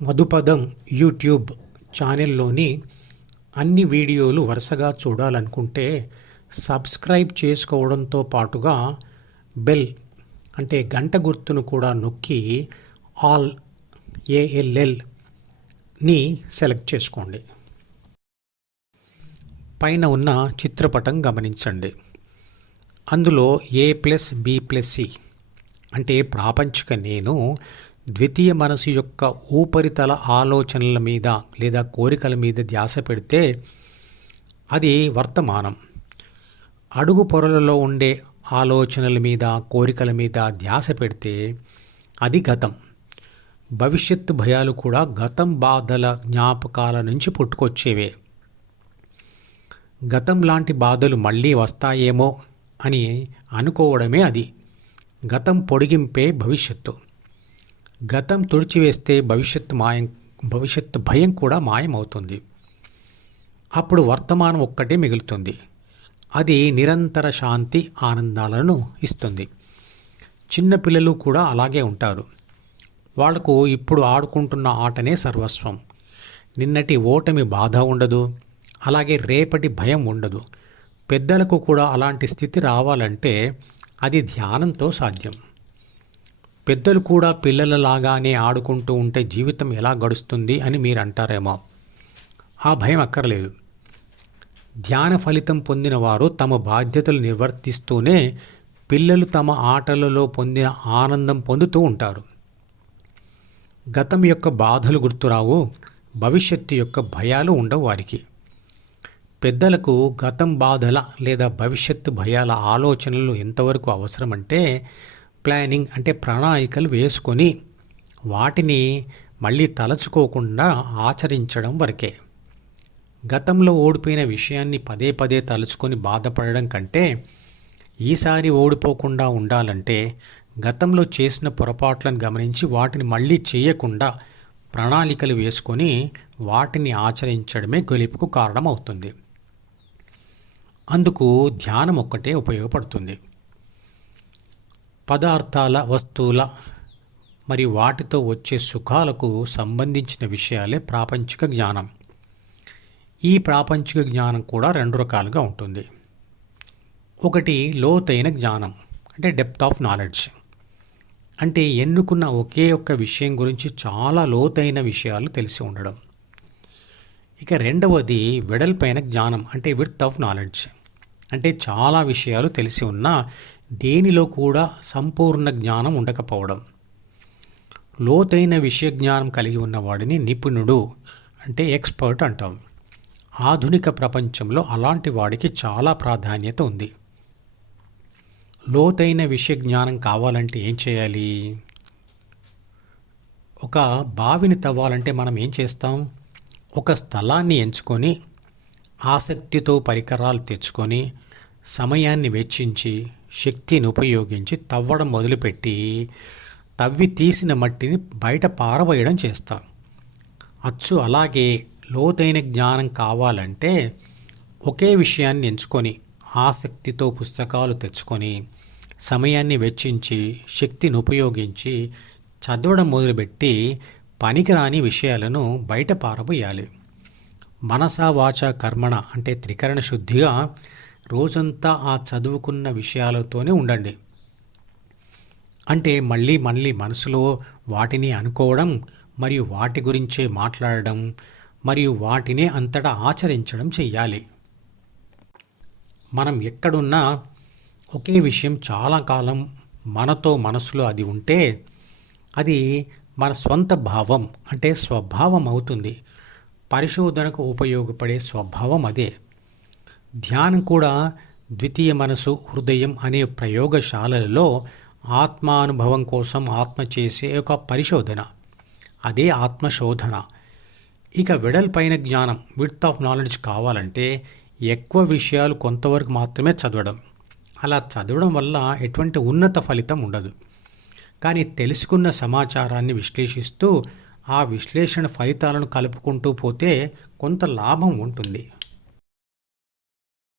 మధుపదం YouTube ఛానల్లోని అన్ని వీడియోలు వరుసగా చూడాలనుకుంటే సబ్స్క్రైబ్ చేసుకోవడంతో పాటుగా బెల్ అంటే గంట గుర్తును కూడా నొక్కి ఆల్ ఏఎల్ఎల్ని సెలెక్ట్ చేసుకోండి. పైన ఉన్న చిత్రపటం గమనించండి. అందులో A plus B plus C అంటే ప్రాపంచిక నేను ద్వితీయ మనసు యొక్క ఊపరితల ఆలోచనల మీద లేదా కోరికల మీద ధ్యాస పెడితే అది వర్తమానం. అడుగు పొరలలో ఉండే ఆలోచనల మీద కోరికల మీద ధ్యాస పెడితే అది గతం. భవిష్యత్తు భయాలు కూడా గతం బాధల జ్ఞాపకాల నుంచి పుట్టుకొచ్చేవే. గతం లాంటి బాధలు మళ్ళీ వస్తాయేమో అని అనుకోవడమే అది. గతం పొడిగింపే భవిష్యత్తు. గతం తుడిచివేస్తే భవిష్యత్తు మాయం భవిష్యత్తు భయం కూడా మాయమవుతుంది. అప్పుడు వర్తమానం ఒక్కటే మిగులుతుంది. అది నిరంతర శాంతి ఆనందాలను ఇస్తుంది. చిన్నపిల్లలు కూడా అలాగే ఉంటారు. వాళ్ళకు ఇప్పుడు ఆడుకుంటున్న ఆటనే సర్వస్వం. నిన్నటి ఓటమి బాధ ఉండదు. అలాగే రేపటి భయం ఉండదు. పెద్దలకు కూడా అలాంటి స్థితి రావాలంటే అది ధ్యానంతో సాధ్యం. పెద్దలు కూడా పిల్లలలాగానే ఆడుకుంటూ ఉంటే జీవితం ఎలా గడుస్తుంది అని మీరు అంటారేమో ఆ భయం అక్కర్లేదు. ధ్యాన ఫలితం పొందిన వారు తమ బాధ్యతలు నిర్వర్తిస్తూనే పిల్లలు తమ ఆటలలో పొందిన ఆనందం పొందుతూ ఉంటారు. గతం యొక్క బాధలు గుర్తురావు భవిష్యత్తు యొక్క భయాలు ఉండవు వారికి. పెద్దలకు గతం బాధల లేదా భవిష్యత్తు భయాల ఆలోచనలు ఎంతవరకు అవసరమంటే ప్లానింగ్ అంటే ప్రణాళికలు వేసుకొని వాటిని మళ్ళీ తలచుకోకుండా ఆచరించడం వరకే. గతంలో ఓడిపోయిన విషయాన్ని పదే పదే తలుచుకొని బాధపడడం కంటే ఈసారి ఓడిపోకుండా ఉండాలంటే గతంలో చేసిన పొరపాట్లను గమనించి వాటిని మళ్ళీ చేయకుండా ప్రణాళికలు వేసుకొని వాటిని ఆచరించడమే గెలుపుకు కారణమవుతుంది. అందుకు ధ్యానం ఒక్కటే ఉపయోగపడుతుంది. పదార్థాల వస్తువుల మరియు వాటితో వచ్చే సుఖాలకు సంబంధించిన విషయాలే ప్రాపంచిక జ్ఞానం. ఈ ప్రాపంచిక జ్ఞానం కూడా రెండు రకాలుగా ఉంటుంది. ఒకటి లోతైన జ్ఞానం అంటే డెప్త్ ఆఫ్ నాలెడ్జ్ అంటే ఎన్నుకున్న ఒకే ఒక్క విషయం గురించి చాలా లోతైన విషయాలు తెలిసి ఉండడం. ఇక రెండవది వెడల్పైన జ్ఞానం అంటే విడ్త్ ఆఫ్ నాలెడ్జ్ అంటే చాలా విషయాలు తెలిసి ఉన్నా దేనిలో కూడా సంపూర్ణ జ్ఞానం ఉండకపోవడం. లోతైన విషయ జ్ఞానం కలిగి ఉన్నవాడిని నిపుణుడు అంటే ఎక్స్పర్ట్ అంటాం. ఆధునిక ప్రపంచంలో అలాంటి వాడికి చాలా ప్రాధాన్యత ఉంది. లోతైన విషయ జ్ఞానం కావాలంటే ఏం చేయాలి? ఒక బావిని తవ్వాలంటే మనం ఏం చేస్తాం? ఒక స్థలాన్ని ఎంచుకొని ఆసక్తితో పరికరాలు తెచ్చుకొని సమయాన్ని వెచ్చించి శక్తిని ఉపయోగించి తవ్వడం మొదలుపెట్టి తవ్వి తీసిన మట్టిని బయట పారవేయడం చేస్తాం. అచ్చు అలాగే లోతైన జ్ఞానం కావాలంటే ఒకే విషయాన్ని ఎంచుకొని ఆసక్తితో పుస్తకాలు తెచ్చుకొని సమయాన్ని వెచ్చించి శక్తిని ఉపయోగించి చదవడం మొదలుపెట్టి పనికిరాని విషయాలను బయట పారబోయాలి. మనస వాచ కర్మణ అంటే త్రికరణ శుద్ధిగా రోజంతా ఆ చదువుకున్న విషయాలతోనే ఉండండి. అంటే మళ్ళీ మళ్ళీ మనసులో వాటిని అనుకోవడం మరియు వాటి గురించే మాట్లాడడం మరియు వాటినే అంతటా ఆచరించడం చెయ్యాలి. మనం ఎక్కడున్నా ఒకే విషయం చాలా కాలం మనతో మనసులో అది ఉంటే అది మన స్వంత భావం అంటే స్వభావం అవుతుంది. పరిశోధనకు ఉపయోగపడే స్వభావం అదే. ధ్యానం కూడా ద్వితీయ మనసు హృదయం అనే ప్రయోగశాలలలో ఆత్మానుభవం కోసం ఆత్మ చేసే ఒక పరిశోధన. అదే ఆత్మశోధన. ఇక వెడల్పైన జ్ఞానం విడ్త్ ఆఫ్ నాలెడ్జ్ కావాలంటే ఎక్కువ విషయాలు కొంతవరకు మాత్రమే చదవడం. అలా చదవడం వల్ల ఎటువంటి ఉన్నత ఫలితం ఉండదు. కానీ తెలుసుకున్న సమాచారాన్ని విశ్లేషిస్తూ ఆ విశ్లేషణ ఫలితాలను కలుపుకుంటూ పోతే కొంత లాభం ఉంటుంది.